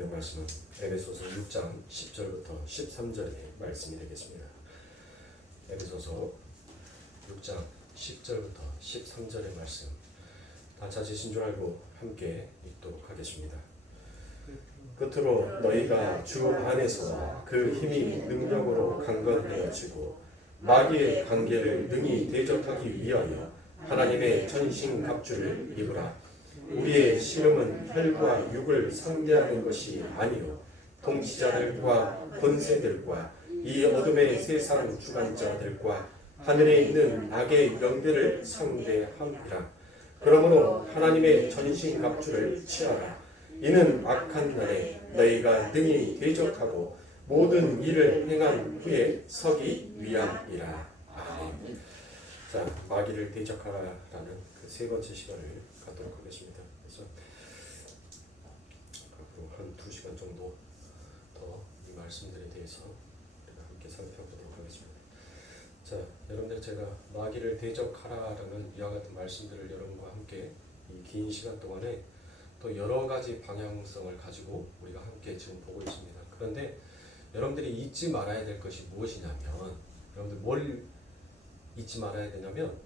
하나님의 말씀은 에베소서 6장 10절부터 13절의 말씀이 되겠습니다. 에베소서 6장 10절부터 13절의 말씀 다 찾으신 줄 알고 함께 읽도록 하겠습니다. 끝으로 너희가 주 안에서 그 힘이 능력으로 강건되어지고 마귀의 관계를 능히 대적하기 위하여 하나님의 전신갑주를 입으라. 우리의 씨름은 혈과 육을 상대하는 것이 아니요 통치자들과 권세들과 이 어둠의 세상 주관자들과 하늘에 있는 악의 명들을 상대함이라. 그러므로 하나님의 전신갑주를 취하라. 이는 악한 날에 너희가 능히 대적하고 모든 일을 행한 후에 서기 위함이라. 아멘. 자, 마귀를 대적하라라는 그 세 번째 시간을 갖도록 하겠습니다. 그래서 앞으로 한 2시간 정도 더 이 말씀들에 대해서 우리가 함께 살펴보도록 하겠습니다. 자, 여러분들 제가 마귀를 대적하라라는 이와 같은 말씀들을 여러분과 함께 이 긴 시간 동안에 또 여러 가지 방향성을 가지고 우리가 함께 지금 보고 있습니다. 그런데 여러분들이 잊지 말아야 될 것이 무엇이냐면, 여러분들 뭘 잊지 말아야 되냐면,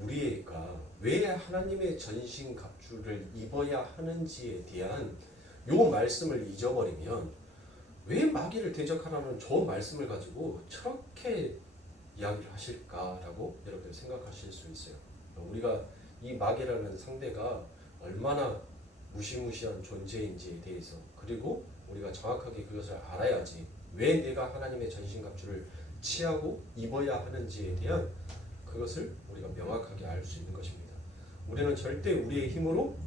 우리가 왜 하나님의 전신갑주를 입어야 하는지에 대한 요 말씀을 잊어버리면 왜 마귀를 대적하라는 좋은 말씀을 가지고 저렇게 이야기를 하실까라고 여러분들 생각하실 수 있어요. 우리가 이 마귀라는 상대가 얼마나 무시무시한 존재인지에 대해서, 그리고 우리가 정확하게 그것을 알아야지 왜 내가 하나님의 전신갑주를 취하고 입어야 하는지에 대한 그것을 우리가 명확하게 알 수 있는 것입니다. 우리는 절대 우리의 힘으로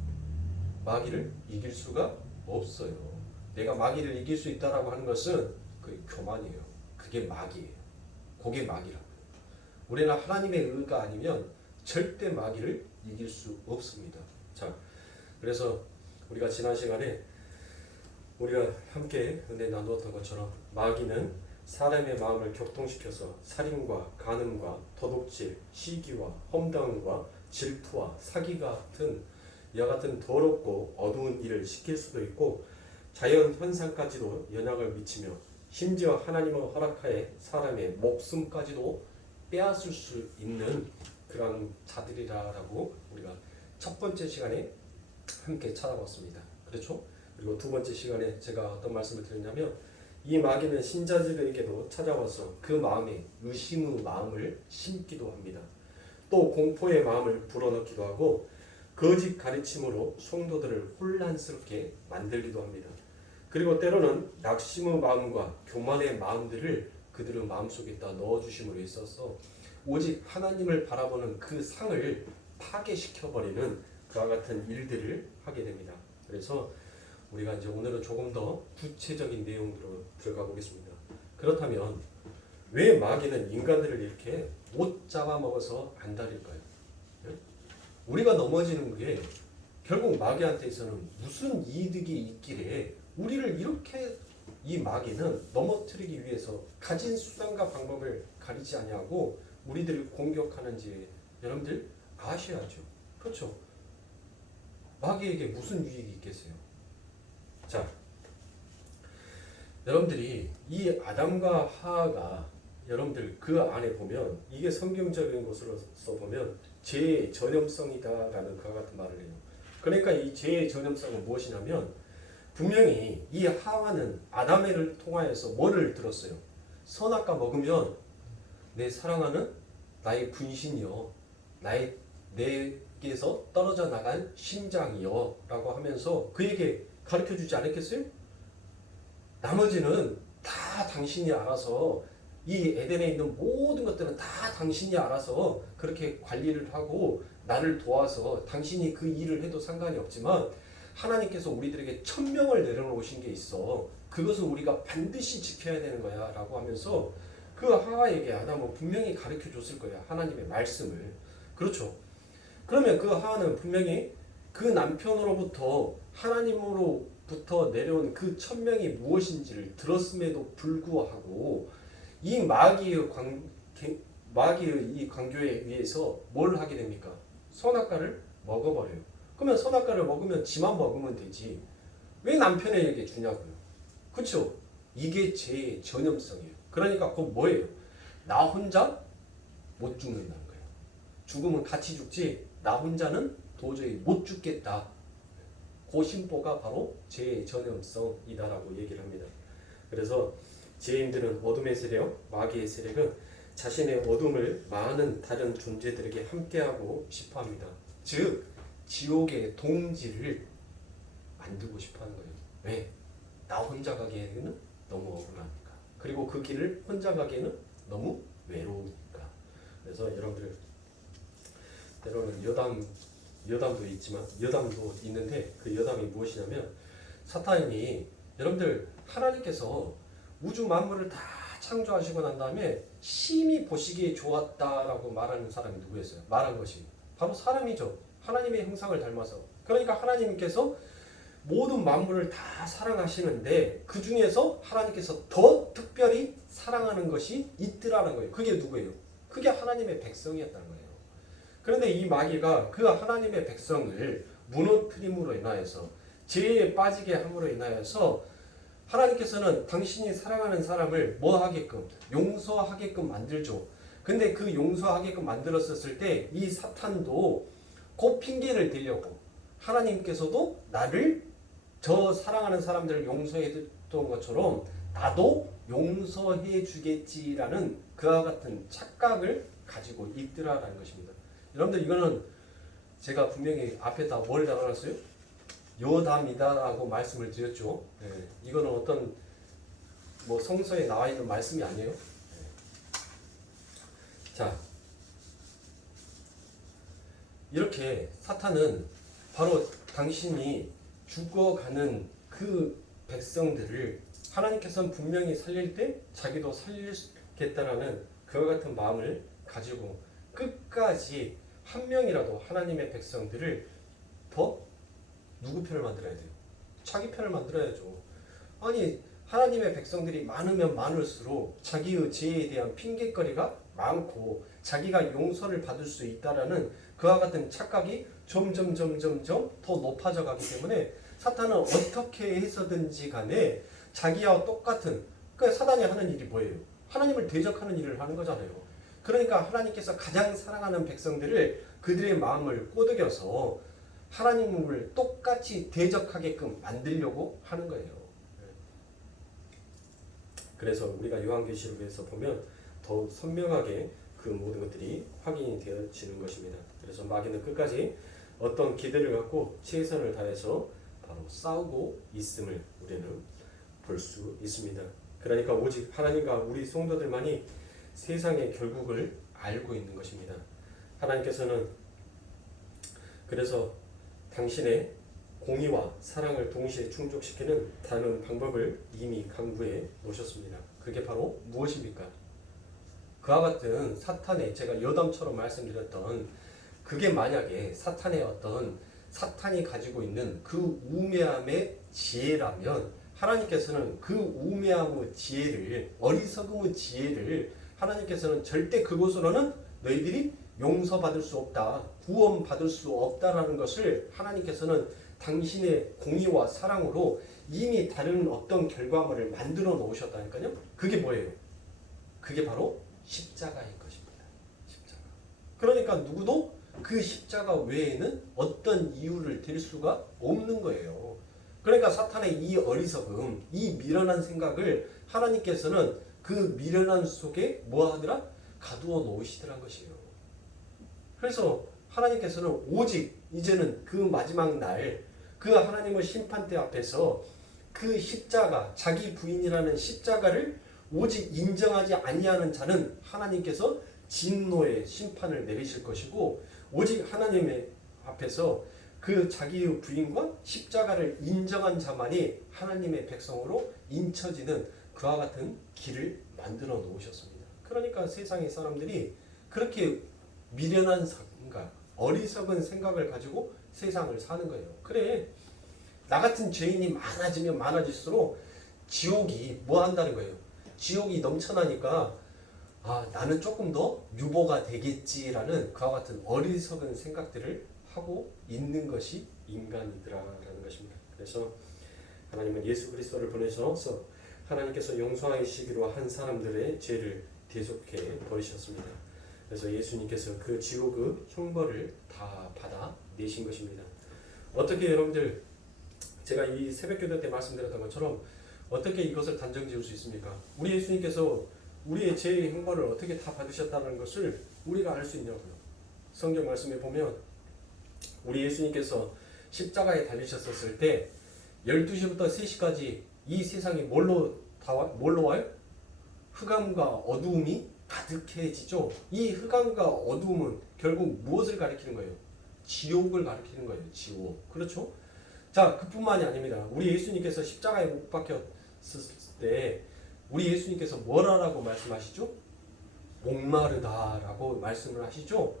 마귀를 이길 수가 없어요. 내가 마귀를 이길 수 있다라고 하는 것은 그게 교만이에요. 그게 마귀예요. 그게 마귀라고요. 우리는 하나님의 의가 아니면 절대 마귀를 이길 수 없습니다. 자, 그래서 우리가 지난 시간에 우리가 함께 은혜 나누었던 것처럼 마귀는 사람의 마음을 격동시켜서 살인과 간음과 도둑질, 시기와 험담과 질투와 사기 같은 이와 같은 더럽고 어두운 일을 시킬 수도 있고 자연 현상까지도 영향을 미치며 심지어 하나님의 허락하에 사람의 목숨까지도 빼앗을 수 있는 그런 자들이라고 우리가 첫 번째 시간에 함께 찾아봤습니다. 그렇죠? 그리고 두 번째 시간에 제가 어떤 말씀을 드렸냐면, 이 마귀는 신자들에게도 찾아와서 그 마음에 의심의 마음을 심기도 합니다. 또 공포의 마음을 불어넣기도 하고 거짓 가르침으로 성도들을 혼란스럽게 만들기도 합니다. 그리고 때로는 낙심의 마음과 교만의 마음들을 그들의 마음속에다 넣어주심으로 있어서 오직 하나님을 바라보는 그 상을 파괴시켜버리는 그와 같은 일들을 하게 됩니다. 그래서 우리가 이제 오늘은 조금 더 구체적인 내용으로 들어가 보겠습니다. 그렇다면 왜 마귀는 인간들을 이렇게 못 잡아먹어서 안달일까요? 우리가 넘어지는 게 결국 마귀한테서는 무슨 이득이 있기에 우리를 이렇게 이 마귀는 넘어뜨리기 위해서 가진 수단과 방법을 가리지 아니하고 우리들을 공격하는지 여러분들 아셔야죠. 그렇죠? 마귀에게 무슨 유익이 있겠어요? 자, 여러분들이 이 아담과 하하가 여러분들 그 안에 보면 이게 성경적인 것으로서 보면 죄의 전염성이다라는 그와 같은 말을 해요. 그러니까 이 죄의 전염성은 무엇이냐면 분명히 이 하와는 아담을 통하여서 뭐를 들었어요? 선악과 먹으면 내 사랑하는 나의 분신이요, 내게서 떨어져 나갈 심장이요 라고 하면서 그에게 가르쳐주지 않았겠어요? 나머지는 다 당신이 알아서, 이 에덴에 있는 모든 것들은 다 당신이 알아서 그렇게 관리를 하고 나를 도와서 당신이 그 일을 해도 상관이 없지만 하나님께서 우리들에게 천명을 내려놓으신 게 있어. 그것은 우리가 반드시 지켜야 되는 거야 라고 하면서 그 하와에게 아담은 분명히 가르쳐 줬을 거야. 하나님의 말씀을. 그렇죠? 그러면 그 하와는 분명히 그 남편으로부터 하나님으로부터 내려온 그 천명이 무엇인지를 들었음에도 불구하고 이 마귀의 이 광교에 의해서 뭘 하게 됩니까? 선악과를 먹어버려요. 그러면 선악과를 먹으면 지만 먹으면 되지 왜 남편에게 주냐고요. 그렇죠? 이게 제 전염성이에요. 그러니까 그건 뭐예요? 나 혼자 못 죽는다는 거예요. 죽으면 같이 죽지 나 혼자는 도저히 못 죽겠다. 그 심보가 바로 제 전염성이다라고 얘기를 합니다. 그래서 죄인들은 어둠의 세력, 마귀의 세력은 자신의 어둠을 많은 다른 존재들에게 함께하고 싶어합니다. 즉 지옥의 동지를 만들고 싶어하는 거예요. 왜? 나 혼자 가기에는 너무 억울하니까. 그리고 그 길을 혼자 가기에는 너무 외로우니까. 그래서 여러분들 때로는 여담도 있지만 여담도 있는데 그 여담이 무엇이냐면 사탄이 여러분들 하나님께서 우주 만물을 다 창조하시고 난 다음에 심히 보시기에 좋았다라고 말하는 사람이 누구였어요? 말한 것이 바로 사람이죠. 하나님의 형상을 닮아서. 그러니까 하나님께서 모든 만물을 다 사랑하시는데 그 중에서 하나님께서 더 특별히 사랑하는 것이 있더라는 거예요. 그게 누구예요? 그게 하나님의 백성이었다는 거예요. 그런데 이 마귀가 그 하나님의 백성을 무너뜨림으로 인하여서 죄에 빠지게 함으로 인하여서 하나님께서는 당신이 사랑하는 사람을 뭐 하게끔 용서하게끔 만들죠. 근데 그 용서하게끔 만들었을 때 이 사탄도 그 핑계를 대려고 하나님께서도 나를 저 사랑하는 사람들을 용서해줬던 것처럼 나도 용서해 주겠지라는 그와 같은 착각을 가지고 있더라라는 것입니다. 여러분들 이거는 제가 분명히 앞에다 뭘 달아놨어요? 여담이다라고 말씀을 드렸죠. 네. 이거는 어떤 뭐 성서에 나와 있는 말씀이 아니에요. 네. 자, 이렇게 사탄은 바로 당신이 죽어가는 그 백성들을 하나님께서는 분명히 살릴 때 자기도 살리겠다라는 그와 같은 마음을 가지고 끝까지 한 명이라도 하나님의 백성들을 더 누구 편을 만들어야 돼요? 자기 편을 만들어야죠. 아니 하나님의 백성들이 많으면 많을수록 자기의 죄에 대한 핑계거리가 많고 자기가 용서를 받을 수 있다라는 그와 같은 착각이 점점 더 높아져 가기 때문에 사탄은 어떻게 해서든지 간에 자기와 똑같은 그러니까 사단이 하는 일이 뭐예요? 하나님을 대적하는 일을 하는 거잖아요. 그러니까 하나님께서 가장 사랑하는 백성들을 그들의 마음을 꼬드겨서 하나님을 똑같이 대적하게끔 만들려고 하는 거예요. 그래서 우리가 요한계시록에서 보면 더욱 선명하게 그 모든 것들이 확인이 되어지는 것입니다. 그래서 마귀는 끝까지 어떤 기대를 갖고 최선을 다해서 바로 싸우고 있음을 우리는 볼 수 있습니다. 그러니까 오직 하나님과 우리 성도들만이 세상의 결국을 알고 있는 것입니다. 하나님께서는 그래서 당신의 공의와 사랑을 동시에 충족시키는 다른 방법을 이미 강구해 놓으셨습니다. 그게 바로 무엇입니까? 그와 같은 사탄의 제가 여담처럼 말씀드렸던 그게 만약에 사탄의 어떤 사탄이 가지고 있는 그 우매함의 지혜라면 하나님께서는 그 우매함의 지혜를 어리석음의 지혜를 하나님께서는 절대 그곳으로는 너희들이 용서받을 수 없다. 구원받을 수 없다라는 것을 하나님께서는 당신의 공의와 사랑으로 이미 다른 어떤 결과물을 만들어 놓으셨다니까요. 그게 뭐예요? 그게 바로 십자가인 것입니다. 십자가. 그러니까 누구도 그 십자가 외에는 어떤 이유를 댈 수가 없는 거예요. 그러니까 사탄의 이 어리석음, 이 미련한 생각을 하나님께서는 그 미련한 속에 뭐 하더라? 가두어 놓으시더란 것이에요. 그래서 하나님께서는 오직 이제는 그 마지막 날 그 하나님의 심판대 앞에서 그 십자가, 자기 부인이라는 십자가를 오직 인정하지 아니하는 자는 하나님께서 진노의 심판을 내리실 것이고 오직 하나님의 앞에서 그 자기의 부인과 십자가를 인정한 자만이 하나님의 백성으로 인쳐지는 그와 같은 길을 만들어 놓으셨습니다. 그러니까 세상의 사람들이 그렇게 미련한 생각, 어리석은 생각을 가지고 세상을 사는 거예요. 그래, 나 같은 죄인이 많아지면 많아질수록 지옥이 뭐 한다는 거예요? 지옥이 넘쳐나니까 아, 나는 조금 더 유보가 되겠지라는 그와 같은 어리석은 생각들을 하고 있는 것이 인간이더라라는 것입니다. 그래서 하나님은 예수 그리스도를 보내셔서 하나님께서 용서하시기로 한 사람들의 죄를 대속해 버리셨습니다. 그래서 예수님께서 그 지옥의 형벌을 다 받아 내신 것입니다. 어떻게 여러분들, 제가 이 새벽기도 때 말씀드렸던 것처럼 어떻게 이것을 단정 지을 수 있습니까? 우리 예수님께서 우리의 죄의 형벌을 어떻게 다 받으셨다는 것을 우리가 알 수 있냐고요. 성경 말씀에 보면 우리 예수님께서 십자가에 달리셨을 때 12시부터 3시까지 이 세상이 뭘로 와요? 흑암과 어두움이 가득해지죠. 이 흑암과 어두움은 결국 무엇을 가리키는 거예요? 지옥을 가리키는 거예요. 지옥. 그렇죠? 자, 그뿐만이 아닙니다. 우리 예수님께서 십자가에 못 박혔을 때 우리 예수님께서 뭐라고 말씀하시죠? 목마르다라고 말씀을 하시죠.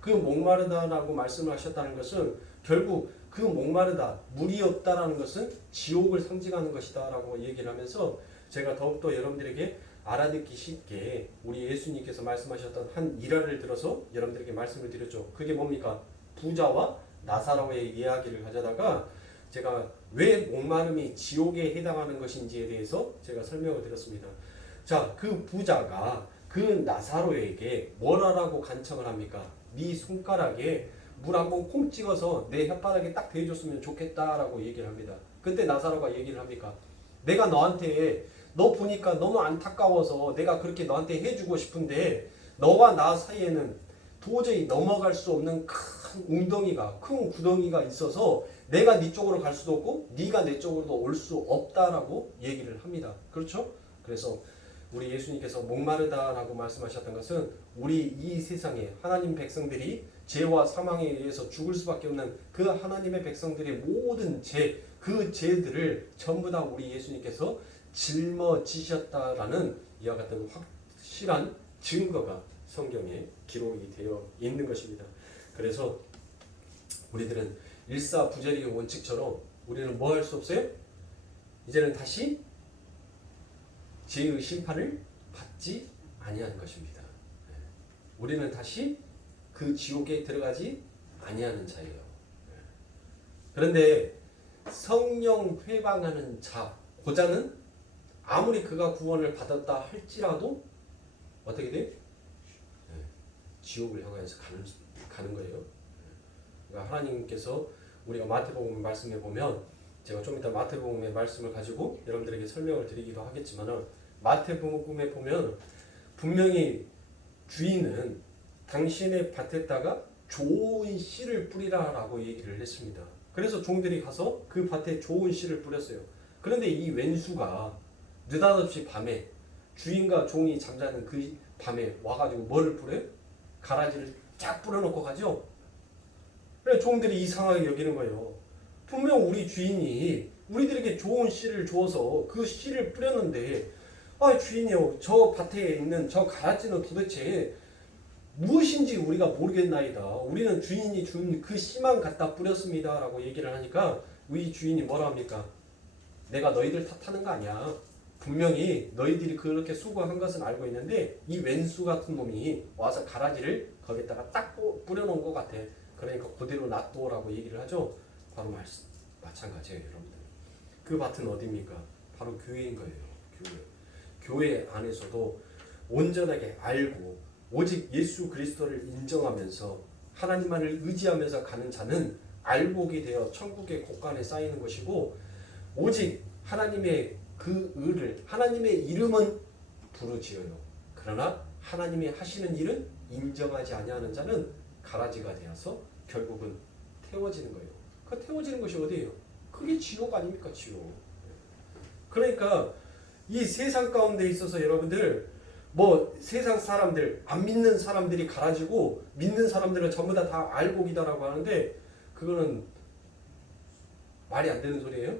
그 목마르다라고 말씀을 하셨다는 것은 결국 그 목마르다, 물이 없다라는 것은 지옥을 상징하는 것이다라고 얘기를 하면서 제가 더욱더 여러분들에게 알아듣기 쉽게 우리 예수님께서 말씀하셨던 한 일화를 들어서 여러분들에게 말씀을 드렸죠. 그게 뭡니까? 부자와 나사로의 이야기를 가져다가 제가 왜 목마름이 지옥에 해당하는 것인지에 대해서 제가 설명을 드렸습니다. 자, 그 부자가 그 나사로에게 뭐라고 간청을 합니까? 네 손가락에 물 한번 콩 찍어서 내 혓바닥에 딱 대줬으면 좋겠다라고 얘기를 합니다. 그때 나사로가 얘기를 합니까? 내가 너한테 너 보니까 너무 안타까워서 내가 그렇게 너한테 해주고 싶은데 너와 나 사이에는 도저히 넘어갈 수 없는 큰 웅덩이가, 큰 구덩이가 있어서 내가 네 쪽으로 갈 수도 없고 네가 내 쪽으로도 올 수 없다라고 얘기를 합니다. 그렇죠? 그래서 우리 예수님께서 목마르다라고 말씀하셨던 것은 우리 이 세상에 하나님 백성들이 죄와 사망에 의해서 죽을 수밖에 없는 그 하나님의 백성들의 모든 죄, 그 죄들을 전부 다 우리 예수님께서 짊어지셨다라는 이와 같은 확실한 증거가 성경에 기록이 되어 있는 것입니다. 그래서 우리들은 일사부재리의 원칙처럼 우리는 뭐 할 수 없어요? 이제는 다시 죄의 심판을 받지 아니하는 것입니다. 우리는 다시 그 지옥에 들어가지 아니하는 자예요. 그런데 성령 회방하는 자, 고자는 아무리 그가 구원을 받았다 할지라도 어떻게 돼? 지옥을 향해서 가는 거예요. 그러니까 하나님께서 우리가 마태복음 말씀해 보면 제가 좀 이따 마태복음의 말씀을 가지고 여러분들에게 설명을 드리기도 하겠지만은 마태복음에 보면 분명히 주인은 당신의 밭에다가 좋은 씨를 뿌리라라고 얘기를 했습니다. 그래서 종들이 가서 그 밭에 좋은 씨를 뿌렸어요. 그런데 이 왼수가 느닷없이 밤에 주인과 종이 잠자는 그 밤에 와가지고 뭐를 뿌려요? 가라지를 쫙 뿌려놓고 가죠. 그래 종들이 이상하게 여기는 거예요. 분명 우리 주인이 우리들에게 좋은 씨를 주어서 그 씨를 뿌렸는데 아 주인이요 저 밭에 있는 저 가라지는 도대체 무엇인지 우리가 모르겠나이다. 우리는 주인이 준 그 씨만 갖다 뿌렸습니다 라고 얘기를 하니까 우리 주인이 뭐라 합니까? 내가 너희들 탓하는 거 아니야. 분명히 너희들이 그렇게 수고한 것은 알고 있는데 이 왼수 같은 놈이 와서 가라지를 거기다가 딱 뿌려놓은 것 같아. 그러니까 그대로 놔둬라고 얘기를 하죠. 바로 마찬가지예요 여러분들. 그 밭은 어디입니까? 바로 교회인 거예요. 교회 안에서도 온전하게 알고 오직 예수 그리스도를 인정하면서 하나님만을 의지하면서 가는 자는 알곡이 되어 천국의 곳간에 쌓이는 것이고 오직 하나님의 그 의를 하나님의 이름은 부르지어요. 그러나 하나님이 하시는 일은 인정하지 아니하는 자는 가라지가 되어서 결국은 태워지는 거예요. 그 태워지는 것이 어디예요? 그게 지옥 아닙니까? 지옥. 그러니까 이 세상 가운데 있어서 여러분들 뭐 세상 사람들 안 믿는 사람들이 가라지고 믿는 사람들은 전부 다 알곡이다라고 하는데 그거는 말이 안 되는 소리예요.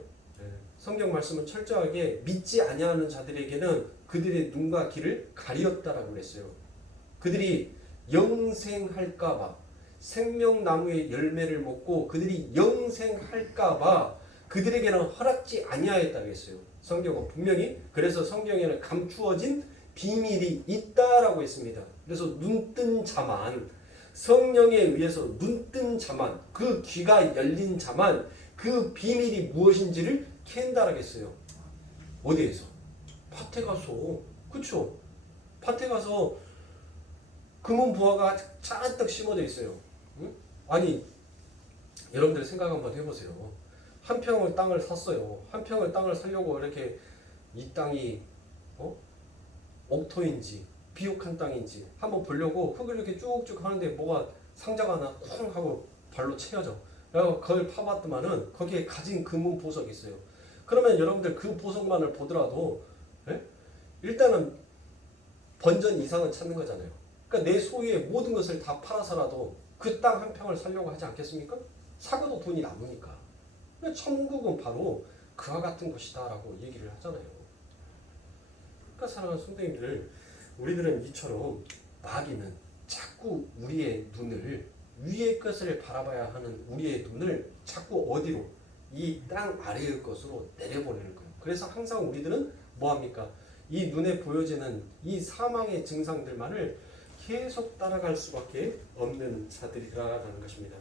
성경 말씀은 철저하게 믿지 아니하는 자들에게는 그들의 눈과 귀를 가리었다라고 그랬어요. 그들이 영생할까봐 생명나무의 열매를 먹고 그들이 영생할까봐 그들에게는 허락지 아니하였다고 했어요. 성경은 분명히 그래서 성경에는 감추어진 비밀이 있다라고 했습니다. 그래서 눈뜬 자만 성령에 의해서 눈뜬 자만 그 귀가 열린 자만 그 비밀이 무엇인지를 캔다라겠어요. 어디에서? 밭에 가서. 그쵸? 밭에 가서 금은 부화가 잔뜩 심어져 있어요. 응? 아니 여러분들 생각 한번 해보세요. 한 평을 땅을 샀어요. 한 평을 땅을 사려고 이렇게 이 땅이 옥토인지 비옥한 땅인지 한번 보려고 흙을 이렇게 쭉쭉 하는데 뭐가 상자가 하나 쿵 하고 발로 채여져. 그래서 그걸 파봤더만은 거기에 가진 금은 보석이 있어요. 그러면 여러분들 그 보석만을 보더라도 일단은 번전 이상은 찾는 거잖아요. 그러니까 내 소유의 모든 것을 다 팔아서라도 그 땅 한 평을 살려고 하지 않겠습니까? 사고도 돈이 남으니까. 천국은 바로 그와 같은 것이다라고 얘기를 하잖아요. 그러니까 사랑하는 성도님들, 우리들은 이처럼 마귀는 자꾸 우리의 눈을 위의 것을 바라봐야 하는 우리의 눈을 자꾸 어디로? 이 땅 아래의 것으로 내려보내는 거예요. 그래서 항상 우리들은 뭐합니까? 이 눈에 보여지는 이 사망의 증상들만을 계속 따라갈 수밖에 없는 자들이라는 것입니다.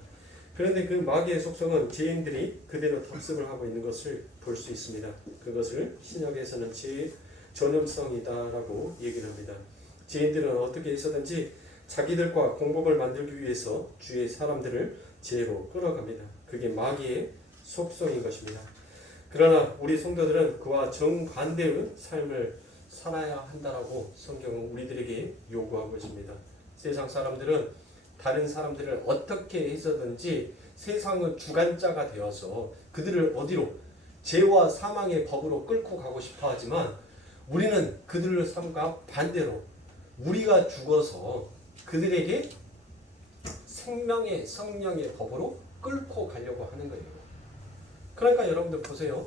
그런데 그 마귀의 속성은 죄인들이 그대로 탑승을 하고 있는 것을 볼 수 있습니다. 그것을 신약에서는 죄의 전염성이다라고 얘기를 합니다. 죄인들은 어떻게 해서든지 자기들과 공복을 만들기 위해서 주의 사람들을 죄로 끌어갑니다. 그게 마귀의 속성인 것입니다. 그러나 우리 성도들은 그와 정반대의 삶을 살아야 한다라고 성경은 우리들에게 요구하고 있습니다. 세상 사람들은 다른 사람들을 어떻게 해서든지 세상의 주관자가 되어서 그들을 어디로? 죄와 사망의 법으로 끌고 가고 싶어 하지만 우리는 그들의 삶과 반대로 우리가 죽어서 그들에게 생명의 성령의 법으로 끌고 가려고 하는 거예요. 그러니까 여러분들 보세요.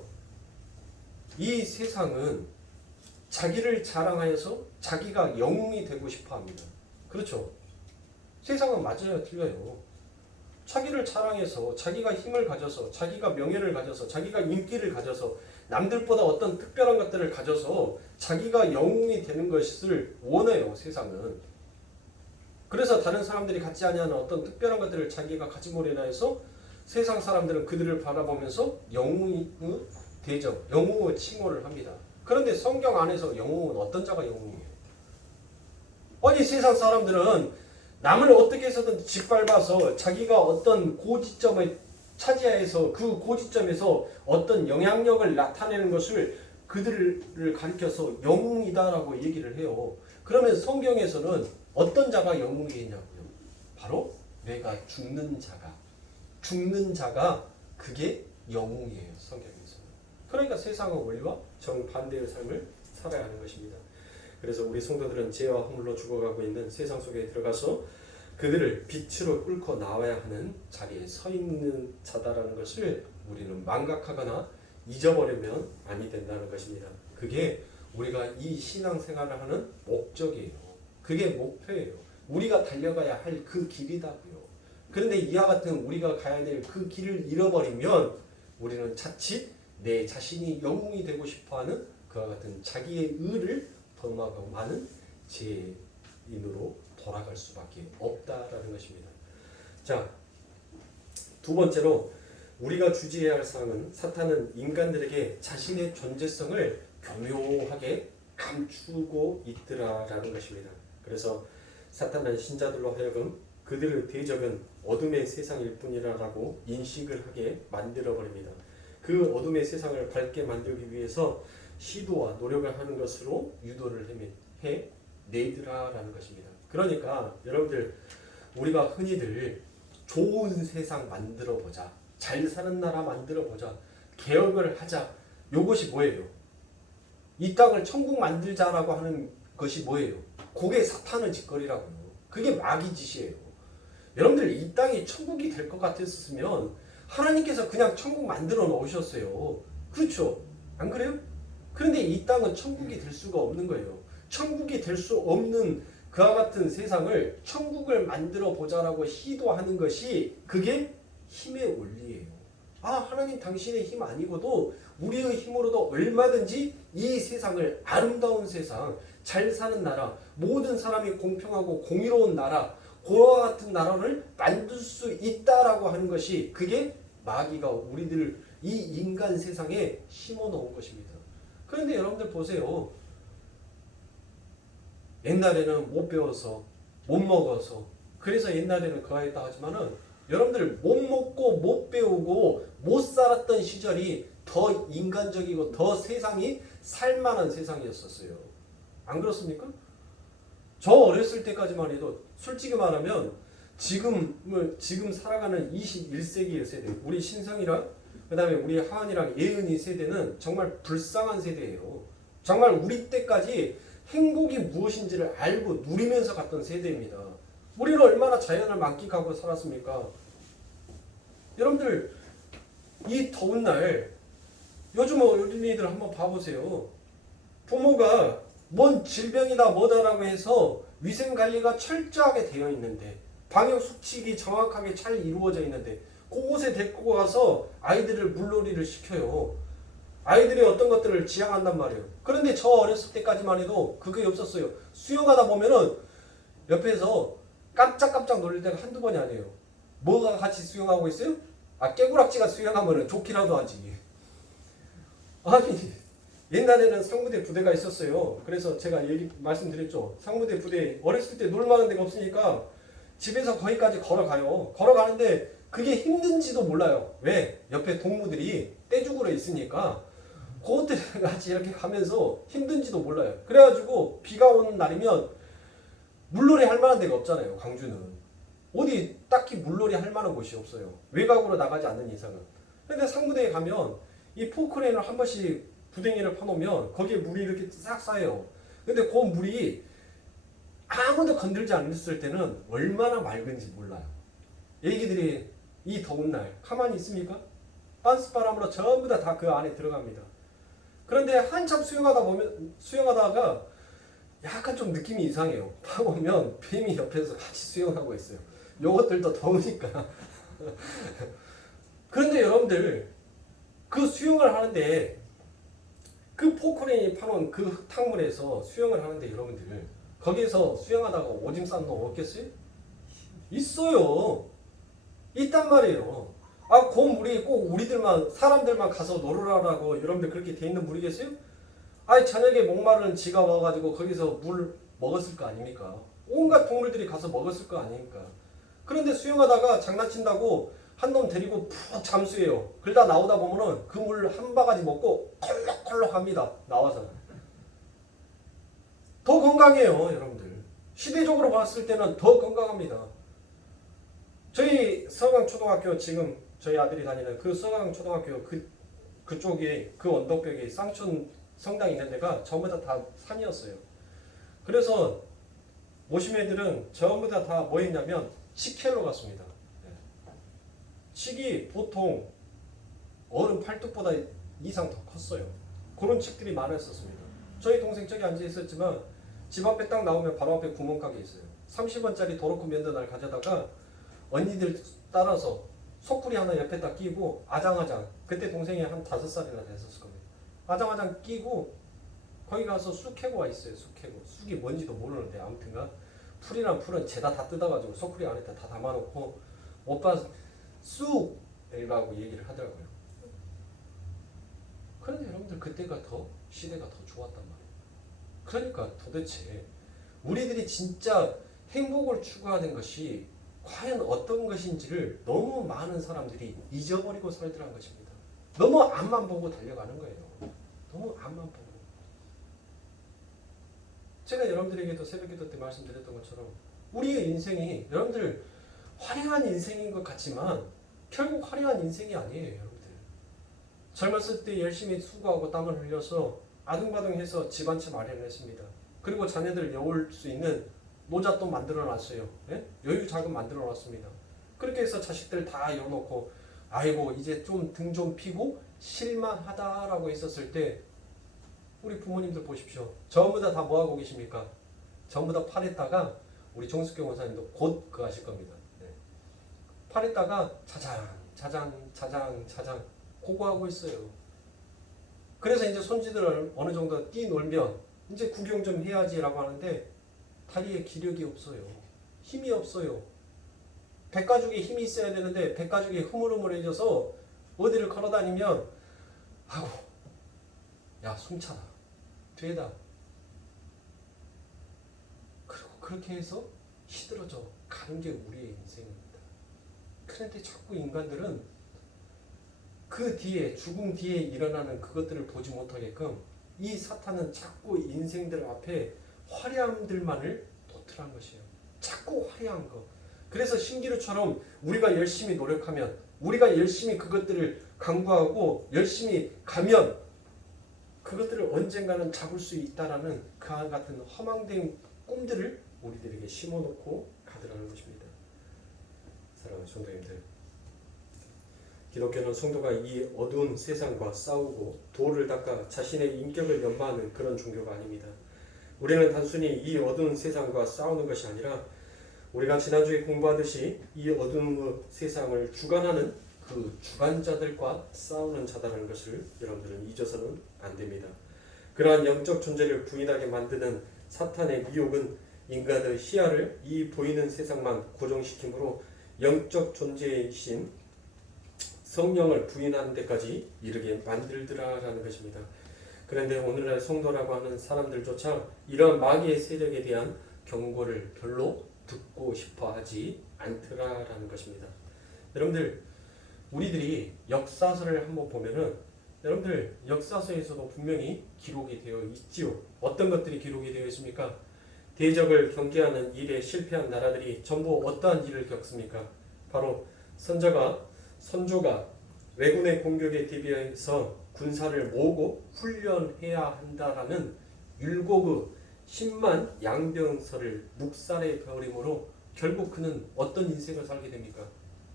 이 세상은 자기를 자랑하여서 자기가 영웅이 되고 싶어 합니다. 그렇죠? 세상은 맞아요, 틀려요. 자기를 자랑해서 자기가 힘을 가져서 자기가 명예를 가져서 자기가 인기를 가져서 남들보다 어떤 특별한 것들을 가져서 자기가 영웅이 되는 것을 원해요, 세상은. 그래서 다른 사람들이 갖지 아니하는 어떤 특별한 것들을 자기가 가지모리나 해서 세상 사람들은 그들을 바라보면서 영웅의 대접, 영웅의 칭호를 합니다. 그런데 성경 안에서 영웅은 어떤 자가 영웅이에요? 아니 세상 사람들은 남을 어떻게 해서든 짓밟아서 자기가 어떤 고지점을 차지해서 그 고지점에서 어떤 영향력을 나타내는 것을 그들을 가리켜서 영웅이다라고 얘기를 해요. 그러면 성경에서는 어떤 자가 영웅이냐고요? 바로 내가 죽는 자가 그게 영웅이에요, 성경에서는. 그러니까 세상의 원리와 정반대의 삶을 살아야 하는 것입니다. 그래서 우리 성도들은 죄와 허물로 죽어가고 있는 세상 속에 들어가서 그들을 빛으로 끌고 나와야 하는 자리에 서 있는 자다라는 것을 우리는 망각하거나 잊어버리면 아니 된다는 것입니다. 그게 우리가 이 신앙생활을 하는 목적이에요. 그게 목표예요. 우리가 달려가야 할 그 길이다고요. 그런데 이와 같은 우리가 가야 될 그 길을 잃어버리면 우리는 자칫 내 자신이 영웅이 되고 싶어하는 그와 같은 자기의 의를 범하고 많은 죄인으로 돌아갈 수밖에 없다라는 것입니다. 자, 두 번째로 우리가 주의해야 할 사항은 사탄은 인간들에게 자신의 존재성을 교묘하게 감추고 있더라라는 것입니다. 그래서 사탄은 신자들로 하여금 그들의 대적은 어둠의 세상일 뿐이라고 인식을 하게 만들어버립니다. 그 어둠의 세상을 밝게 만들기 위해서 시도와 노력을 하는 것으로 유도를 해내더라라는 것입니다. 그러니까 여러분들 우리가 흔히들 좋은 세상 만들어보자, 잘 사는 나라 만들어보자, 개혁을 하자, 이것이 뭐예요? 이 땅을 천국 만들자라고 하는 것이 뭐예요? 그게 사탄의 짓거리라고요. 그게 마귀 짓이에요. 여러분들 이 땅이 천국이 될 것 같았으면 하나님께서 그냥 천국 만들어 놓으셨어요. 그렇죠? 안 그래요? 그런데 이 땅은 천국이 될 수가 없는 거예요. 천국이 될 수 없는 그와 같은 세상을 천국을 만들어 보자라고 시도하는 것이 그게 힘의 원리예요. 아, 하나님 당신의 힘 아니고도 우리의 힘으로도 얼마든지 이 세상을 아름다운 세상, 잘 사는 나라, 모든 사람이 공평하고 공의로운 나라, 그와 같은 나라를 만들 수 있다라고 하는 것이 그게 마귀가 우리들을 이 인간 세상에 심어 놓은 것입니다. 그런데 여러분들 보세요. 옛날에는 못 배워서 못 먹어서 그래서 옛날에는 그하였다 하지만은 여러분들 못 먹고 못 배우고 못 살았던 시절이 더 인간적이고 더 세상이 살만한 세상이었었어요. 안 그렇습니까? 저 어렸을 때까지만 해도 솔직히 말하면 지금 살아가는 21세기의 세대, 우리 신성이랑 그 다음에 우리 하은이랑 예은이 세대는 정말 불쌍한 세대예요. 정말 우리 때까지 행복이 무엇인지를 알고 누리면서 갔던 세대입니다. 우리는 얼마나 자연을 만끽하고 살았습니까? 여러분들 이 더운 날 요즘 어린이들 한번 봐보세요. 부모가 뭔 질병이다 뭐다라고 해서 위생관리가 철저하게 되어 있는데 방역수칙이 정확하게 잘 이루어져 있는데 그곳에 데리고 가서 아이들을 물놀이를 시켜요. 아이들이 어떤 것들을 지향한단 말이에요. 그런데 저 어렸을 때까지만 해도 그게 없었어요. 수영하다 보면은 옆에서 깜짝깜짝 놀릴 때가 한두 번이 아니에요. 뭐가 같이 수영하고 있어요? 깨구락지가 수영하면은 좋기라도 하지. 아니 옛날에는 상무대 부대가 있었어요. 그래서 제가 말씀드렸죠. 상무대 부대 어렸을 때 놀만한 데가 없으니까 집에서 거기까지 걸어가요. 걸어가는데 그게 힘든지도 몰라요. 왜? 옆에 동무들이 떼죽으로 있으니까 그것들 같이 이렇게 가면서 힘든지도 몰라요. 그래가지고 비가 오는 날이면 물놀이 할 만한 데가 없잖아요. 광주는. 어디 딱히 물놀이 할 만한 곳이 없어요. 외곽으로 나가지 않는 이상은. 근데 상무대에 가면 이 포크레인을 한 번씩 부댕이를 파놓으면 거기에 물이 이렇게 싹 쌓여요. 근데 그 물이 아무도 건들지 않았을 때는 얼마나 맑은지 몰라요. 애기들이 이 더운 날 가만히 있습니까? 반스바람으로 전부 다 그 안에 들어갑니다. 그런데 한참 수영하다가 약간 좀 느낌이 이상해요. 파보면 뱀이 옆에서 같이 수영하고 있어요. 요것들도 더우니까. 그런데 여러분들 그 수영을 하는데 그 포크레인이 파놓은 그 흙탕물에서 수영을 하는데 여러분들 거기에서 수영하다가 오줌 싼 놈 없겠어요? 있어요. 있단 말이에요. 그 물이 꼭 사람들만 가서 놀으라고 여러분들 그렇게 돼 있는 물이겠어요? 저녁에 목마른 지가 와가지고 거기서 물 먹었을 거 아닙니까? 온갖 동물들이 가서 먹었을 거 아닙니까? 그런데 수영하다가 장난친다고 한 놈 데리고 푹 잠수해요. 그러다 나오다 보면은 그 물 한 바가지 먹고 콜록콜록 합니다. 나와서. 더 건강해요, 여러분들. 시대적으로 봤을 때는 더 건강합니다. 저희 서강초등학교 지금 저희 아들이 다니는 그 서강초등학교 그쪽에 그 언덕벽에 쌍촌 성당 있는 데가 전부 다 산이었어요. 그래서 모심 애들은 전부 다 뭐 했냐면 칡캐로 갔습니다. 칡이 보통 어른 팔뚝보다 이상 더 컸어요. 그런 칡들이 많았었습니다. 저희 동생 저기 앉아 있었지만 집 앞에 딱 나오면 바로 앞에 구멍가게 있어요. 30원짜리 도로코 면도날 가져다가 언니들 따라서 소쿠리 하나 옆에다 끼고 아장아장, 그때 동생이 한 5살이나 됐었을 겁니다. 아장아장 끼고 거기 가서 쑥 캐고 와 있어요. 쑥 캐고. 쑥이 뭔지도 모르는데 아무튼가 풀이란 풀은 죄다 다 뜯어가지고 소쿠리 안에다 다 담아놓고 오빠 쑥이라고 얘기를 하더라고요. 그런데 여러분들 그때가 시대가 더 좋았단 말이에요. 그러니까 도대체 우리들이 진짜 행복을 추구하는 것이 과연 어떤 것인지를 너무 많은 사람들이 잊어버리고 살더란 것입니다. 너무 앞만 보고 달려가는 거예요. 너무 앞만 보고. 제가 여러분들에게도 새벽기도 때 말씀드렸던 것처럼 우리의 인생이 여러분들 화려한 인생인 것 같지만 결국 화려한 인생이 아니에요. 여러분들. 젊었을 때 열심히 수고하고 땀을 흘려서 아둥바둥해서 집 한 채 마련했습니다. 그리고 자녀들 여울 수 있는 노잣돈 만들어 놨어요. 예? 여유 자금 만들어 놨습니다. 그렇게 해서 자식들 다 여놓고 아이고 이제 좀 등 좀 피고 쉴만하다라고 있었을 때 우리 부모님들 보십시오. 전부 다 뭐하고 계십니까? 전부 다 팔에다가 우리 정숙경 원사님도 곧 그거 하실 겁니다. 네. 팔에다가 자장 그거 하고 있어요. 그래서 이제 손지들 어느 정도 뛰놀면 이제 구경 좀 해야지라고 하는데 다리에 기력이 없어요. 힘이 없어요. 백가죽에 힘이 있어야 되는데 백가죽이 흐물흐물해져서 어디를 걸어다니면 아고 야 송차다 되다 그리고 그렇게 해서 시들어져 가는 게 우리의 인생입니다. 그런데 자꾸 인간들은 그 뒤에 죽음 뒤에 일어나는 그것들을 보지 못하게끔 이 사탄은 자꾸 인생들 앞에 화려함들만을 도트란 것이에요. 자꾸 화려한 거. 그래서 신기루처럼 우리가 열심히 노력하면 우리가 열심히 그것들을 강구하고 열심히 가면 그것들을 언젠가는 잡을 수 있다라는 그와 같은 허망된 꿈들을 우리들에게 심어놓고 가더라는 것입니다. 사랑하는 성도님들, 기독교는 성도가 이 어두운 세상과 싸우고 돌을 닦아 자신의 인격을 연마하는 그런 종교가 아닙니다. 우리는 단순히 이 어두운 세상과 싸우는 것이 아니라 우리가 지난주에 공부하듯이 이 어두운 세상을 주관하는 그 주관자들과 싸우는 자다라는 것을 여러분들은 잊어서는 안 됩니다. 그러한 영적 존재를 부인하게 만드는 사탄의 미혹은 인간의 시야를 이 보이는 세상만 고정시키므로 영적 존재이신 성령을 부인하는 데까지 이르게 만들더라라는 것입니다. 그런데 오늘날 성도라고 하는 사람들조차 이러한 마귀의 세력에 대한 경고를 별로 듣고 싶어 하지 않더라라는 것입니다. 여러분들, 우리들이 역사서를 한번 보면은 여러분들 역사서에서도 분명히 기록이 되어 있지요. 어떤 것들이 기록이 되어 있습니까? 대적을 경계하는 일에 실패한 나라들이 전부 어떠한 일을 겪습니까? 바로 선조가 왜군의 공격에 대비해서 군사를 모으고 훈련해야 한다라는 율곡의 10만 양병설을 묵살해 버림으로 결국 그는 어떤 인생을 살게 됩니까?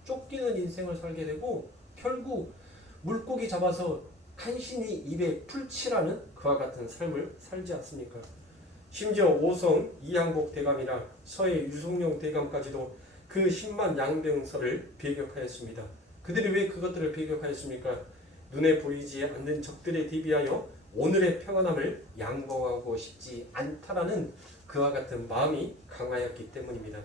쫓기는 인생을 살게 되고 결국 물고기 잡아서 간신히 입에 풀칠하는 그와 같은 삶을 살지 않습니까? 심지어 오성 이항복 대감이나 서해 유성룡 대감까지도 그 10만 양병설을 배격하였습니다. 그들이 왜 그것들을 배격하였습니까? 눈에 보이지 않는 적들에 대비하여 오늘의 평안함을 양보하고 싶지 않다라는 그와 같은 마음이 강하였기 때문입니다.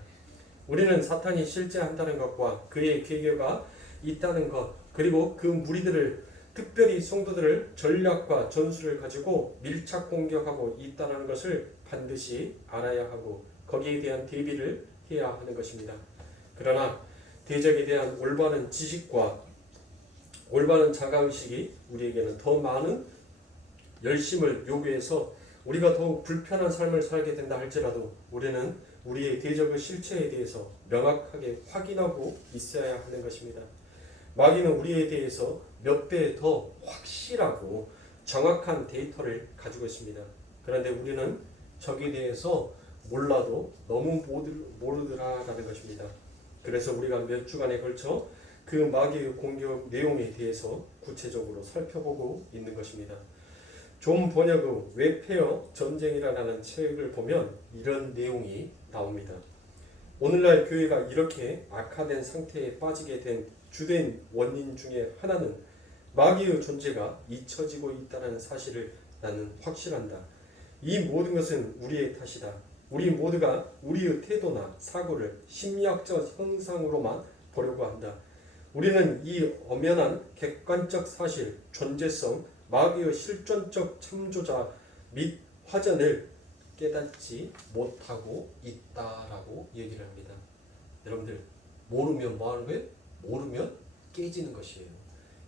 우리는 사탄이 실제한다는 것과 그의 계교가 있다는 것, 그리고 그 무리들을 특별히 성도들을 전략과 전술을 가지고 밀착 공격하고 있다는 것을 반드시 알아야 하고 거기에 대한 대비를 해야 하는 것입니다. 그러나 대적에 대한 올바른 지식과 올바른 자가의식이 우리에게는 더 많은 열심을 요구해서 우리가 더욱 불편한 삶을 살게 된다 할지라도 우리는 우리의 대적의 실체에 대해서 명확하게 확인하고 있어야 하는 것입니다. 마귀는 우리에 대해서 몇 배 더 확실하고 정확한 데이터를 가지고 있습니다. 그런데 우리는 적에 대해서 몰라도 너무 모르더라라는 것입니다. 그래서 우리가 몇 주간에 걸쳐 그 마귀의 공격 내용에 대해서 구체적으로 살펴보고 있는 것입니다. 존 번역의 외페어 전쟁이라는 책을 보면 이런 내용이 나옵니다. 오늘날 교회가 이렇게 악화된 상태에 빠지게 된 주된 원인 중에 하나는 마귀의 존재가 잊혀지고 있다는 사실을 나는 확신한다. 이 모든 것은 우리의 탓이다. 우리 모두가 우리의 태도나 사고를 심리학적 형상으로만 보려고 한다. 우리는 이 엄연한 객관적 사실, 존재성, 마귀의 실존적 참조자 및 화전을 깨닫지 못하고 있다라고 얘기를 합니다. 여러분들, 모르면 뭐 하는 거예요? 모르면 깨지는 것이에요.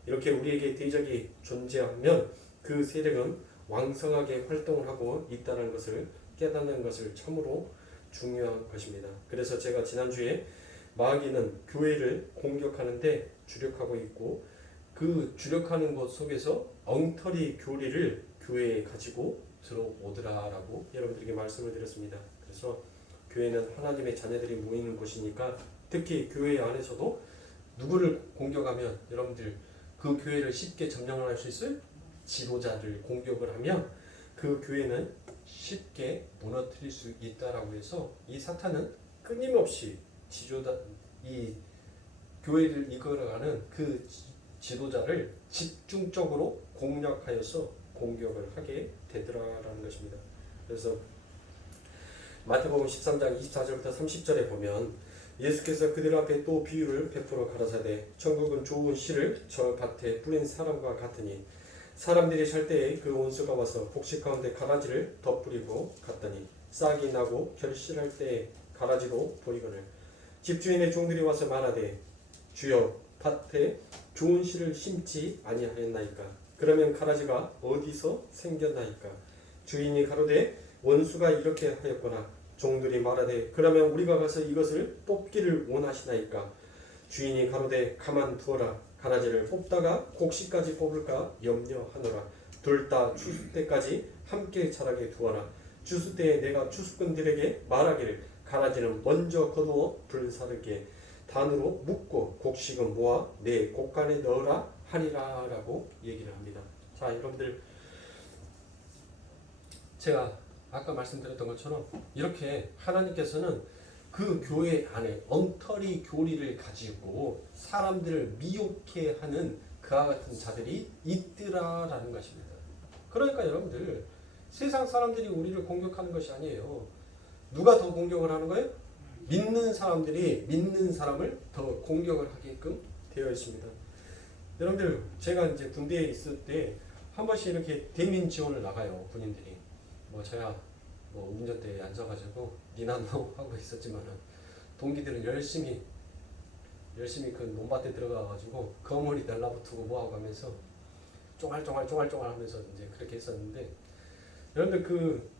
이렇게 우리에게 대적이 존재하면 그 세력은 왕성하게 활동을 하고 있다는 것을 깨닫는 것을 참으로 중요한 것입니다. 그래서 제가 지난주에 마귀는 교회를 공격하는데 주력하고 있고 그 주력하는 것 속에서 엉터리 교리를 교회에 가지고 들어오더라라고 여러분들에게 말씀을 드렸습니다. 그래서 교회는 하나님의 자녀들이 모이는 곳이니까 특히 교회 안에서도 누구를 공격하면 여러분들 그 교회를 쉽게 점령을 할 수 있어요? 지도자를 공격을 하면 그 교회는 쉽게 무너뜨릴 수 있다라고 해서 이 사탄은 끊임없이 이 교회를 이끌어가는 그 지도자를 집중적으로 공략하여서 공격을 하게 되더라라는 것입니다. 그래서 마태복음 13장 24절부터 30절에 보면 예수께서 그들 앞에 또 비유를 베풀어 가라사대 천국은 좋은 씨를 저 밭에 뿌린 사람과 같으니 사람들이 살 때에 그 원수가 와서 곡식 가운데 가라지를 덧뿌리고 갔더니 싹이 나고 결실할 때에 가라지로 보이거늘 집주인의 종들이 와서 말하되 주여 밭에 좋은 씨를 심지 아니하였나이까 그러면 가라지가 어디서 생겼나이까 주인이 가로되 원수가 이렇게 하였거나 종들이 말하되 그러면 우리가 가서 이것을 뽑기를 원하시나이까 주인이 가로되 가만 두어라 가라지를 뽑다가 곡식까지 뽑을까 염려하노라 둘 다 추수 때까지 함께 자라게 두어라 추수 때에 내가 추수꾼들에게 말하기를 가라지는 먼저 거두어 불사르게 단으로 묶고 곡식은 모아 내 곡간에 넣으라 하리라 라고 얘기를 합니다. 자 여러분들 제가 아까 말씀드렸던 것처럼 이렇게 하나님께서는 그 교회 안에 엉터리 교리를 가지고 사람들을 미혹해 하는 그와 같은 자들이 있더라라는 것입니다. 그러니까 여러분들 세상 사람들이 우리를 공격하는 것이 아니에요. 누가 더 공격을 하는 거예요? 믿는 사람들이 믿는 사람을 더 공격을 하게끔 되어 있습니다. 여러분들 제가 이제 군대에 있을 때 한 번씩 이렇게 대민 지원을 나가요. 군인들이. 저야 운전대에 앉아가지고 니나노 하고 있었지만은 동기들은 열심히 그 논밭에 들어가가지고 거머리 달라붙고 뭐하고 하면서 쫑알쫑알 하면서 이제 그렇게 했었는데 여러분들 그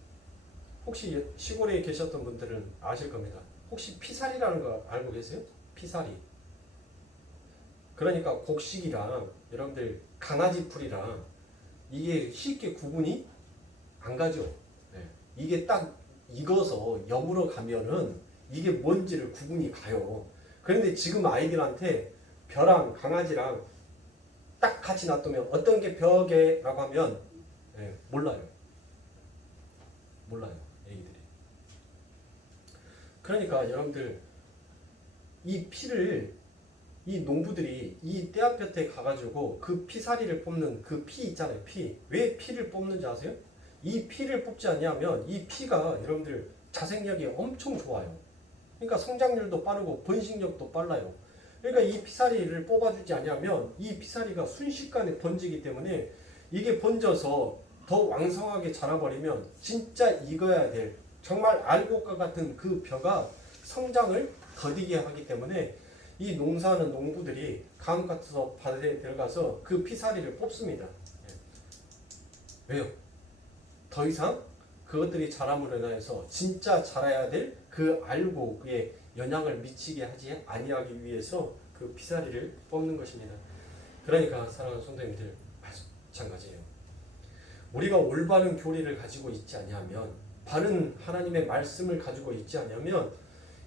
혹시 시골에 계셨던 분들은 아실 겁니다. 혹시 피살이라는 거 알고 계세요? 피살이. 그러니까 곡식이랑 여러분들 강아지 풀이랑 이게 쉽게 구분이 안 가죠. 네. 이게 딱 익어서 여물어 가면은 이게 뭔지를 구분이 가요. 그런데 지금 아이들한테 벼랑 강아지랑 딱 같이 놔두면 어떤 게 벼게라고 하면 몰라요. 애기들이. 그러니까 여러분들 이 피를 이 농부들이 이 떼앞볕에 가가지고 그 피사리를 뽑는 그 피 있잖아요. 피. 왜 피를 뽑는지 아세요? 이 피를 뽑지 않냐면 이 피가 여러분들 자생력이 엄청 좋아요. 그러니까 성장률도 빠르고 번식력도 빨라요. 그러니까 이 피사리를 뽑아주지 않냐면 이 피사리가 순식간에 번지기 때문에 이게 번져서 더 왕성하게 자라버리면 진짜 익어야 될 정말 알곡과 같은 그 벼가 성장을 더디게 하기 때문에 이 농사하는 농부들이 감 같아서 밭에 들어가서 그 피사리를 뽑습니다. 왜요? 더 이상 그것들이 자람으로 인해서 진짜 자라야 될 그 알곡에 영향을 미치게 하지 아니하기 위해서 그 피사리를 뽑는 것입니다. 그러니까 사랑하는 성도님들 마찬가지예요. 우리가 올바른 교리를 가지고 있지 않냐면 바른 하나님의 말씀을 가지고 있지 않냐면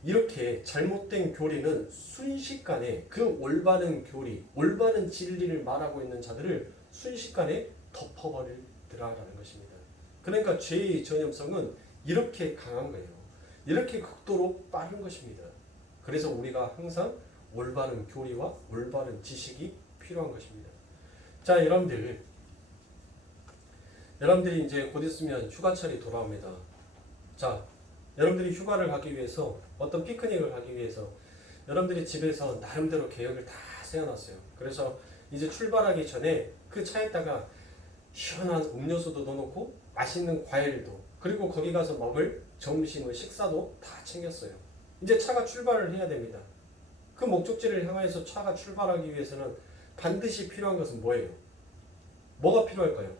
이렇게 잘못된 교리는 순식간에 그 올바른 교리, 올바른 진리를 말하고 있는 자들을 순식간에 덮어버리더라라는 것입니다. 그러니까 죄의 전염성은 이렇게 강한 거예요. 이렇게 극도로 빠른 것입니다. 그래서 우리가 항상 올바른 교리와 올바른 지식이 필요한 것입니다. 자, 여러분들이 이제 곧 있으면 휴가철이 돌아옵니다. 자, 여러분들이 휴가를 가기 위해서 어떤 피크닉을 가기 위해서 여러분들이 집에서 나름대로 계획을 다 세워놨어요. 그래서 이제 출발하기 전에 그 차에다가 시원한 음료수도 넣어놓고 맛있는 과일도 그리고 거기 가서 먹을 점심의 식사도 다 챙겼어요. 이제 차가 출발을 해야 됩니다. 그 목적지를 향해서 차가 출발하기 위해서는 반드시 필요한 것은 뭐예요? 뭐가 필요할까요?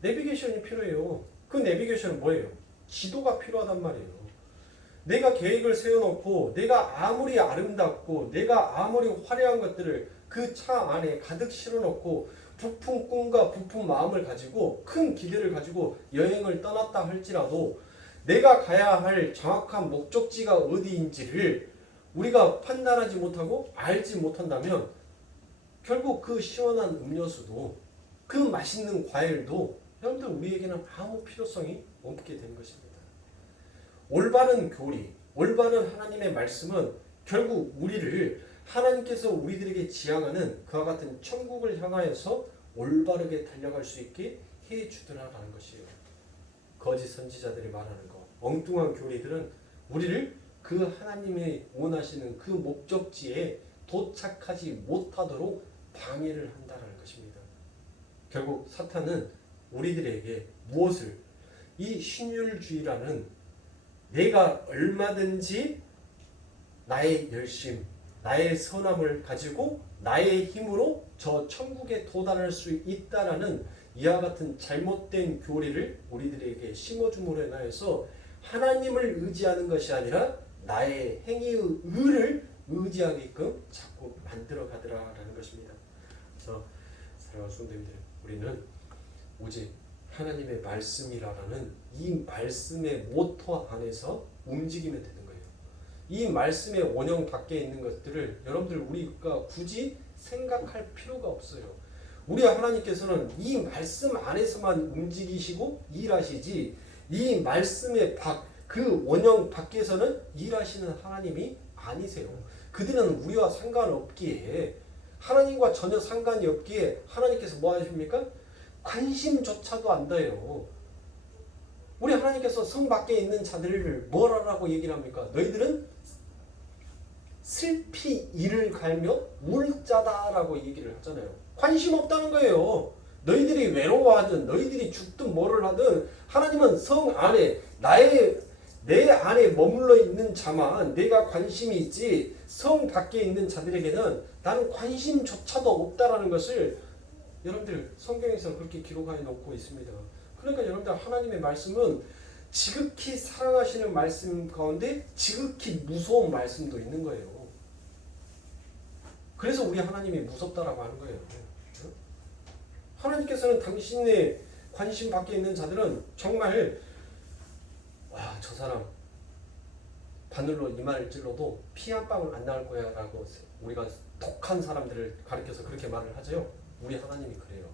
내비게이션이 필요해요. 그 내비게이션은 뭐예요? 지도가 필요하단 말이에요. 내가 계획을 세워놓고 내가 아무리 아름답고 내가 아무리 화려한 것들을 그 차 안에 가득 실어놓고 부푼 꿈과 부푼 마음을 가지고 큰 기대를 가지고 여행을 떠났다 할지라도 내가 가야 할 정확한 목적지가 어디인지를 우리가 판단하지 못하고 알지 못한다면 결국 그 시원한 음료수도 그 맛있는 과일도 여러분들 우리에게는 아무 필요성이 없게 되는 것입니다. 올바른 교리, 올바른 하나님의 말씀은 결국 우리를 하나님께서 우리들에게 지향하는 그와 같은 천국을 향하여서 올바르게 달려갈 수 있게 해주더라라는 것이에요. 거짓 선지자들이 말하는 거, 엉뚱한 교리들은 우리를 그 하나님의 원하시는 그 목적지에 도착하지 못하도록 방해를 한다는 것입니다. 결국 사탄은 우리들에게 무엇을, 이 신율주의라는 내가 얼마든지 나의 열심, 나의 선함을 가지고 나의 힘으로 저 천국에 도달할 수 있다라는 이와 같은 잘못된 교리를 우리들에게 심어줌으로 인하여서 하나님을 의지하는 것이 아니라 나의 행위의 의를 의지하게끔 자꾸 만들어 가더라라는 것입니다. 그래서 사랑하는 성도님들, 우리는 오직 하나님의 말씀이라는 이 말씀의 모토 안에서 움직이면 되는 거예요. 이 말씀의 원형 밖에 있는 것들을 여러분들 우리가 굳이 생각할 필요가 없어요. 우리 하나님께서는 이 말씀 안에서만 움직이시고 일하시지, 이 말씀의 그 원형 밖에서는 일하시는 하나님이 아니세요. 그들은 우리와 상관없기에, 하나님과 전혀 상관이 없기에 하나님께서 뭐 하십니까? 관심조차도 안 돼요. 우리 하나님께서 성 밖에 있는 자들을 뭐라고 얘기를 합니까? 너희들은 슬피 이를 갈며 울 자다라고 얘기를 하잖아요. 관심 없다는 거예요. 너희들이 외로워하든 너희들이 죽든 뭐를 하든 하나님은 성 안에 내 안에 머물러 있는 자만 내가 관심이 있지, 성 밖에 있는 자들에게는 나는 관심조차도 없다라는 것을 여러분들 성경에서 그렇게 기록하여 놓고 있습니다. 그러니까 여러분들 하나님의 말씀은 지극히 사랑하시는 말씀 가운데 지극히 무서운 말씀도 있는 거예요. 그래서 우리 하나님이 무섭다라고 하는 거예요. 하나님께서는 당신의 관심 밖에 있는 자들은 정말 저 사람 바늘로 이마를 찔러도 피 한 방울 안 나올 거야 라고 우리가 독한 사람들을 가리켜서 그렇게 말을 하죠. 우리 하나님이 그래요.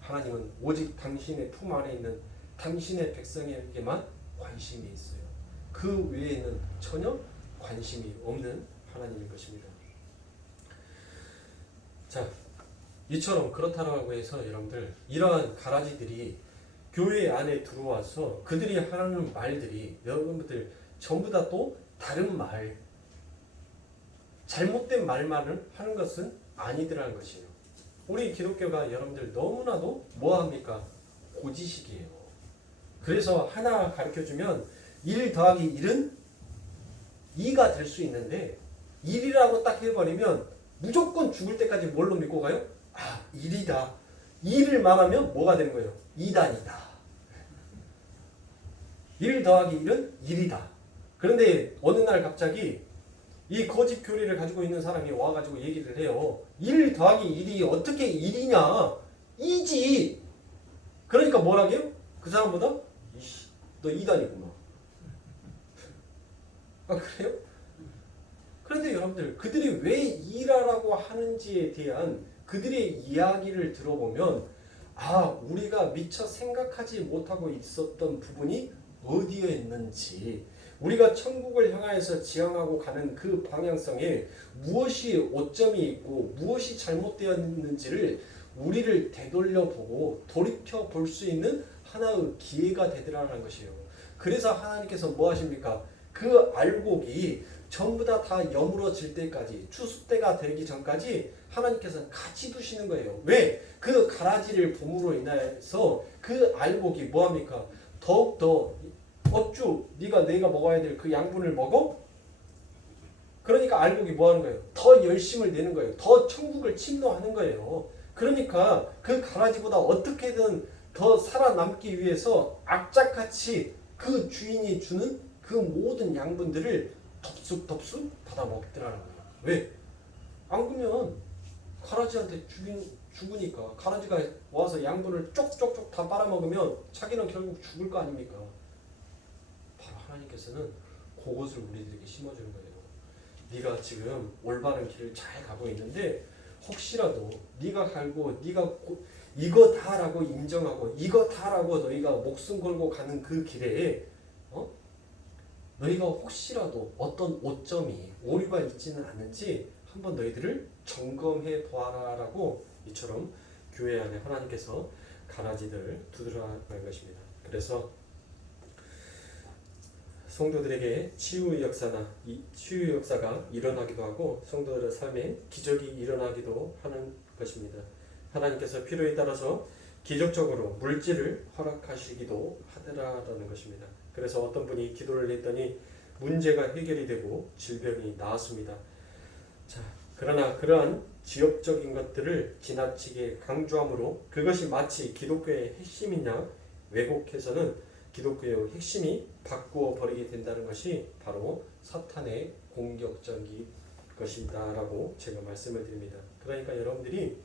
하나님은 오직 당신의 품 안에 있는 당신의 백성에게만 관심이 있어요. 그 외에는 전혀 관심이 없는 하나님인 것입니다. 자, 이처럼 그렇다고 해서 여러분들 이러한 가라지들이 교회 안에 들어와서 그들이 하는 말들이 여러분들 전부 다 또 다른 말, 잘못된 말만을 하는 것은 아니더라는 것이에요. 우리 기독교가 여러분들 너무나도 뭐합니까? 고지식이에요. 그래서 하나 가르쳐주면 1 더하기 1은 2가 될 수 있는데 1이라고 딱 해버리면 무조건 죽을 때까지 뭘로 믿고 가요? 1이다. 2를 말하면 뭐가 되는 거예요? 2단이다. 1 더하기 1은 1이다. 그런데 어느 날 갑자기 이 거짓 교리를 가지고 있는 사람이 와가지고 얘기를 해요. 1 더하기 1이 어떻게 1이냐? 2지. 그러니까 뭐라고요? 그 사람보다 너 2단이구나. 그래요? 그런데 여러분들 그들이 왜 2라고 하는지에 대한 그들의 이야기를 들어보면 우리가 미처 생각하지 못하고 있었던 부분이 어디에 있는지, 우리가 천국을 향하여서 지향하고 가는 그 방향성에 무엇이 오점이 있고 무엇이 잘못되었는지를 우리를 되돌려보고 돌이켜볼 수 있는 하나의 기회가 되더라는 것이에요. 그래서 하나님께서 뭐 하십니까? 그 알곡이 전부 다 여물어질 때까지, 추수 때가 되기 전까지 하나님께서는 같이 두시는 거예요. 왜? 그 가라지를 봄으로 인해서 그 알곡이 뭐합니까? 더욱더 어쭈 내가 먹어야 될 그 양분을 먹어? 그러니까 알곡이 뭐하는 거예요? 더 열심을 내는 거예요. 더 천국을 침노하는 거예요. 그러니까 그 가라지보다 어떻게든 더 살아남기 위해서 악착같이 그 주인이 주는 그 모든 양분들을 덥숙덥숙 받아 먹더라는 거예요. 왜? 안 그러면 가라지한테 죽으니까, 가라지가 와서 양분을 쪽쪽쪽 다 빨아먹으면 자기는 결국 죽을 거 아닙니까? 바로 하나님께서는 그것을 우리들에게 심어주는 거예요. 네가 지금 올바른 길을 잘 가고 있는데 혹시라도 네가 갈고 이거다라고 인정하고 이거다라고 너희가 목숨 걸고 가는 그 길에 너희가 혹시라도 어떤 오점이 오류가 있지는 않는지 한번 너희들을 점검해 보아라라고 이처럼 교회 안에 하나님께서 가라지들 두드러라는 것입니다. 그래서 성도들에게 치유의 역사나 이 치유의 역사가 일어나기도 하고 성도들의 삶에 기적이 일어나기도 하는 것입니다. 하나님께서 필요에 따라서 기적적으로 물질을 허락하시기도 하더라라는 것입니다. 그래서 어떤 분이 기도를 했더니 문제가 해결이 되고 질병이 나았습니다. 자, 그러나 그러한 지엽적인 것들을 지나치게 강조함으로 그것이 마치 기독교의 핵심이냐 왜곡해서는 기독교의 핵심이 바꾸어 버리게 된다는 것이 바로 사탄의 공격적인 것이다라고 제가 말씀을 드립니다. 그러니까 여러분들이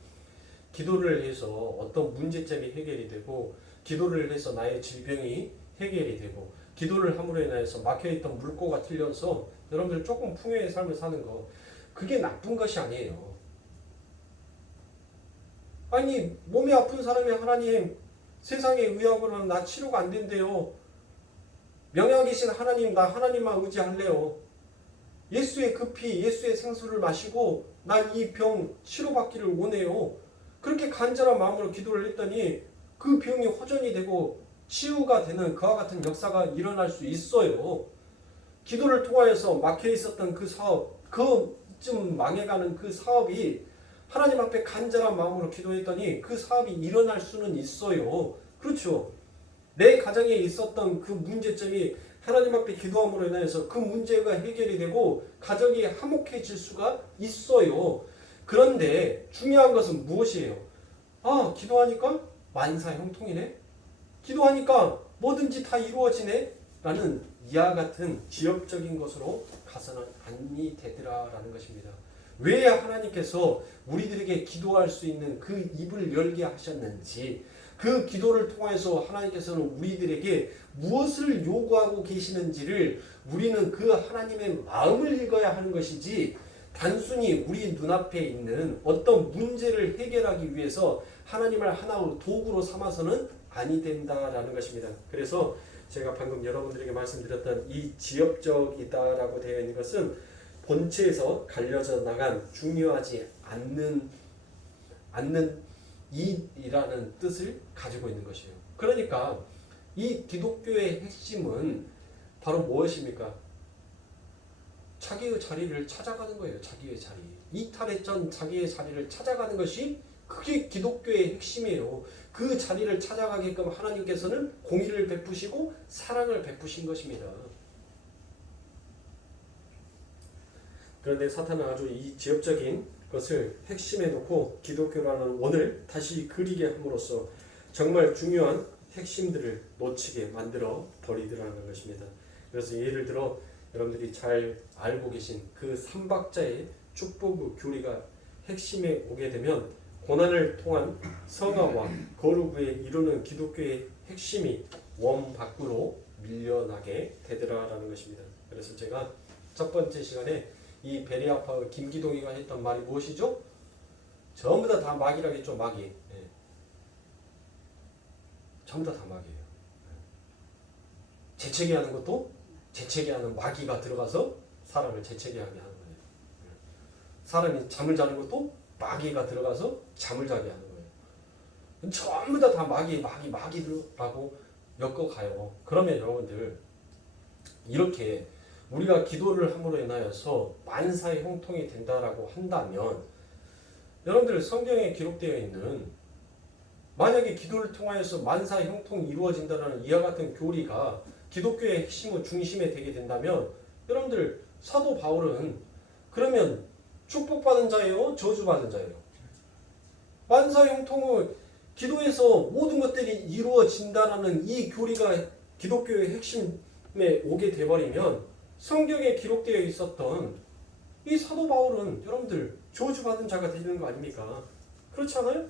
기도를 해서 어떤 문제점이 해결이 되고 기도를 해서 나의 질병이 해결이 되고 기도를 함으로 인하여서 막혀있던 물꼬가 뚫려서 여러분들 조금 풍요의 삶을 사는 거 그게 나쁜 것이 아니에요. 아니 몸이 아픈 사람이 하나님 세상의 의학으로는 나 치료가 안 된대요. 명예 계신 하나님 나 하나님만 의지할래요. 예수의 그 피 예수의 생수를 마시고 나 이 병 치료받기를 원해요. 그렇게 간절한 마음으로 기도를 했더니 그 병이 호전이 되고 치유가 되는 그와 같은 역사가 일어날 수 있어요. 기도를 통하여서 막혀 있었던 그 사업, 그좀 망해가는 그 사업이 하나님 앞에 간절한 마음으로 기도했더니 그 사업이 일어날 수는 있어요. 그렇죠. 내 가정에 있었던 그 문제점이 하나님 앞에 기도함으로 인해서 그 문제가 해결이 되고 가정이 화목해질 수가 있어요. 그런데 중요한 것은 무엇이에요? 아, 기도하니까 만사형통이네? 기도하니까 뭐든지 다 이루어지네? 라는 이와 같은 지엽적인 것으로 가서는 아니 되더라라는 것입니다. 왜 하나님께서 우리들에게 기도할 수 있는 그 입을 열게 하셨는지 그 기도를 통해서 하나님께서는 우리들에게 무엇을 요구하고 계시는지를 우리는 그 하나님의 마음을 읽어야 하는 것이지 단순히 우리 눈앞에 있는 어떤 문제를 해결하기 위해서 하나님을 하나의 도구로 삼아서는 아니 된다라는 것입니다. 그래서 제가 방금 여러분들에게 말씀드렸던 이 지엽적이다라고 되어 있는 것은 본체에서 갈려져 나간 중요하지 않는 이라는 뜻을 가지고 있는 것이에요. 그러니까 이 기독교의 핵심은 바로 무엇입니까? 자기의 자리를 찾아가는 거예요. 자기의 자리. 이탈했던 자기의 자리를 찾아가는 것이 그게 기독교의 핵심이에요. 그 자리를 찾아가게끔 하나님께서는 공의를 베푸시고 사랑을 베푸신 것입니다. 그런데 사탄은 아주 이 지엽적인 것을 핵심에 놓고 기독교라는 원을 다시 그리게 함으로써 정말 중요한 핵심들을 놓치게 만들어 버리더라는 것입니다. 그래서 예를 들어 여러분들이 잘 알고 계신 그 삼박자의 축복의 교리가 핵심에 오게 되면 고난을 통한 성화와 거룩에 이루는 기독교의 핵심이 원 밖으로 밀려나게 되더라라는 것입니다. 그래서 제가 첫 번째 시간에 이 베리아파 김기동이가 했던 말이 무엇이죠? 전부 다 마귀라겠죠. 마귀. 예. 전부 다 마귀예요. 재채기 하는 것도 재채기 하는 마귀가 들어가서 사람을 재채기 하게 하는 거예요. 사람이 잠을 자는 것도 마귀가 들어가서 잠을 자게 하는 거예요. 전부 다 마귀라고 엮어가요. 그러면 여러분들 이렇게 우리가 기도를 함으로 인하여서 만사의 형통이 된다라고 한다면 여러분들 성경에 기록되어 있는 만약에 기도를 통하여서 만사의 형통이 이루어진다는 이와 같은 교리가 기독교의 핵심의 중심에 되게 된다면 여러분들 사도 바울은 그러면 축복받은 자예요? 저주받은 자예요? 만사의 형통을 기도에서 모든 것들이 이루어진다는 이 교리가 기독교의 핵심에 오게 돼버리면 성경에 기록되어 있었던 이 사도 바울은 여러분들 저주받은 자가 되는 거 아닙니까? 그렇지 않아요?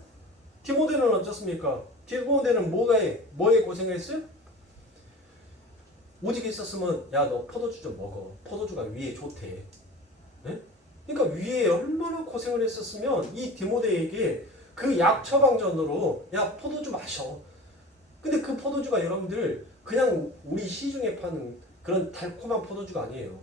디모데는 어떻습니까? 디모데는 뭐에 고생을 했어요? 오직 있었으면 야 너 포도주 좀 먹어. 포도주가 위에 좋대. 네? 그러니까 위에 얼마나 고생을 했었으면 이 디모데에게 그 약 처방전으로 야 포도주 마셔. 근데 그 포도주가 여러분들 그냥 우리 시중에 파는 그런 달콤한 포도주가 아니에요.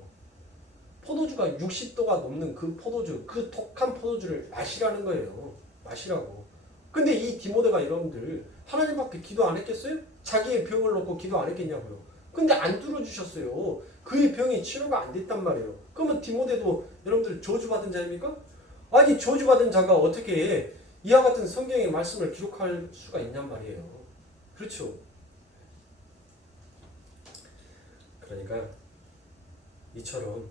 포도주가 60도가 넘는 그 포도주, 그 독한 포도주를 마시라는 거예요. 마시라고. 근데 이 디모데가 여러분들 하나님 앞에 기도 안 했겠어요? 자기의 병을 놓고 기도 안 했겠냐고요. 근데 안 들어주셨어요. 그의 병이 치료가 안 됐단 말이에요. 그러면 디모데도 여러분들 저주받은 자입니까? 아니 저주받은 자가 어떻게 이와 같은 성경의 말씀을 기록할 수가 있냔 말이에요. 그렇죠. 그러니까 이처럼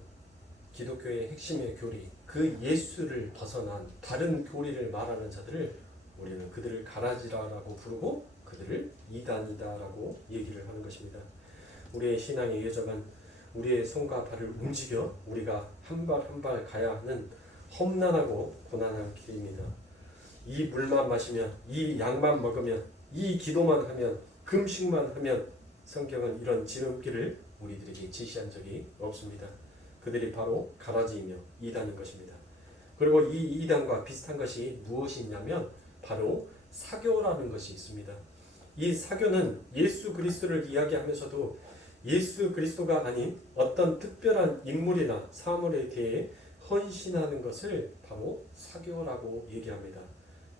기독교의 핵심의 교리, 그 예수를 벗어난 다른 교리를 말하는 자들을 우리는 그들을 가라지라라고 부르고 그들을 이단이다라고 얘기를 하는 것입니다. 우리의 신앙의 여정은 우리의 손과 발을 움직여 우리가 한 발 한 발 가야 하는 험난하고 고난한 길입니다. 이 물만 마시면, 이 약만 먹으면, 이 기도만 하면, 금식만 하면 성경은 이런 지름길을 우리들에게 제시한 적이 없습니다. 그들이 바로 가라지이며 이단인 것입니다. 그리고 이 이단과 비슷한 것이 무엇이 있냐면 바로 사교라는 것이 있습니다. 이 사교는 예수 그리스도를 이야기하면서도 예수 그리스도가 아닌 어떤 특별한 인물이나 사물에 대해 헌신하는 것을 바로 사교라고 얘기합니다.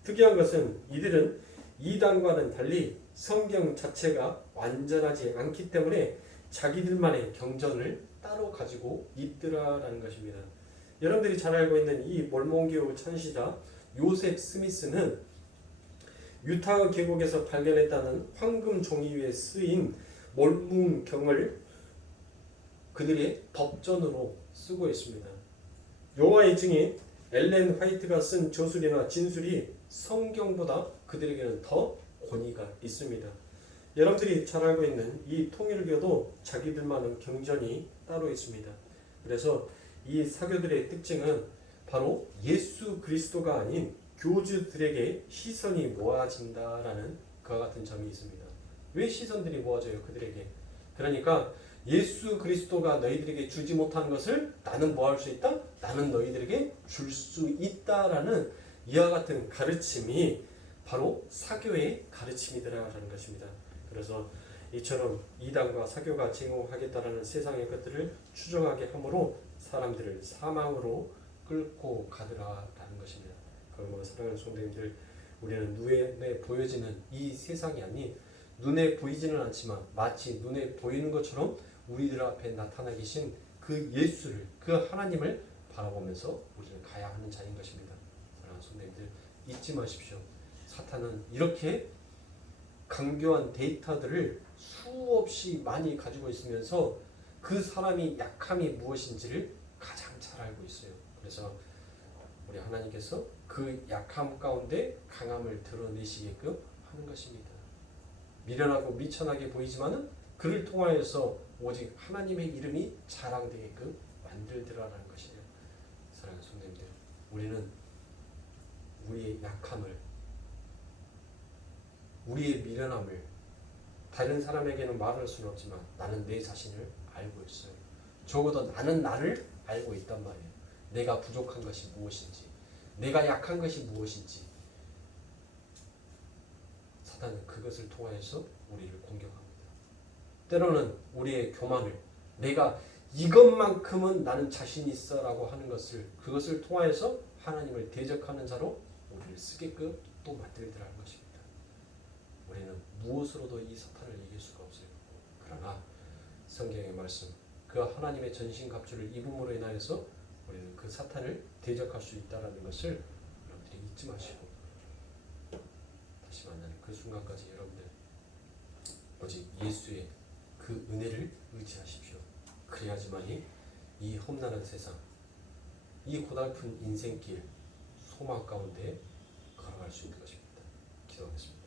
특이한 것은 이들은 이단과는 달리 성경 자체가 완전하지 않기 때문에 자기들만의 경전을 따로 가지고 있더라라는 것입니다. 여러분들이 잘 알고 있는 이 몰몬교 천시자 요셉 스미스는 유타 계곡에서 발견했다는 황금 종이 위에 쓰인 몰문경을 그들의 덕전으로 쓰고 있습니다. 여호와의 증인 엘렌 화이트가 쓴 저술이나 진술이 성경보다 그들에게는 더 권위가 있습니다. 여러분들이 잘 알고 있는 이 통일교도 자기들만의 경전이 따로 있습니다. 그래서 이 사교들의 특징은 바로 예수 그리스도가 아닌 교주들에게 시선이 모아진다라는 그와 같은 점이 있습니다. 왜 시선들이 모아져요? 그들에게. 그러니까 예수 그리스도가 너희들에게 주지 못한 것을 나는 뭐 할 수 있다? 나는 너희들에게 줄 수 있다라는 이와 같은 가르침이 바로 사교의 가르침이더라라는 것입니다. 그래서 이처럼 이단과 사교가 제공하겠다라는 세상의 것들을 추정하게 함으로 사람들을 사망으로 끌고 가더라라는 것입니다. 그러므로 사랑하는 성도님들, 우리는 눈에 보여지는 이 세상이 아닌 눈에 보이지는 않지만 마치 눈에 보이는 것처럼 우리들 앞에 나타나 계신 그 예수를, 그 하나님을 바라보면서 우리는 가야 하는 자인 것입니다. 사랑하는 성도님들, 잊지 마십시오. 사탄은 이렇게 강교한 데이터들을 수없이 많이 가지고 있으면서 그 사람이 약함이 무엇인지를 가장 잘 알고 있어요. 그래서 우리 하나님께서 그 약함 가운데 강함을 드러내시게끔 하는 것입니다. 미련하고 미천하게 보이지만은 그를 통하여서 오직 하나님의 이름이 자랑되게끔 만들더라라는 것이에요. 사랑하는 성도님들, 우리는 우리의 약함을, 우리의 미련함을 다른 사람에게는 말할 수는 없지만 나는 내 자신을 알고 있어요. 적어도 나는 나를 알고 있단 말이에요. 내가 부족한 것이 무엇인지, 내가 약한 것이 무엇인지. 사탄은 그것을 통하여서 우리를 공격합니다. 때로는 우리의 교만을, 내가 이것만큼은 나는 자신 있어 라고 하는 것을, 그것을 통하여서 하나님을 대적하는 자로 우리를 쓰게끔 또 만들더라는 것입니다. 우리는 무엇으로도 이 사탄을 이길 수가 없어요. 그러나 성경의 말씀, 그 하나님의 전신갑주를 입음으로 인하여서 우리는 그 사탄을 대적할 수 있다는 것을 여러분들이 잊지 마시고, 다시 만나는 그 순간까지 여러분들 오직 예수의 그 은혜를 의지하십시오. 그래야지만이 이 험난한 세상, 이 고달픈 인생길, 소망 가운데 걸어갈 수 있는 것입니다. 기도하겠습니다.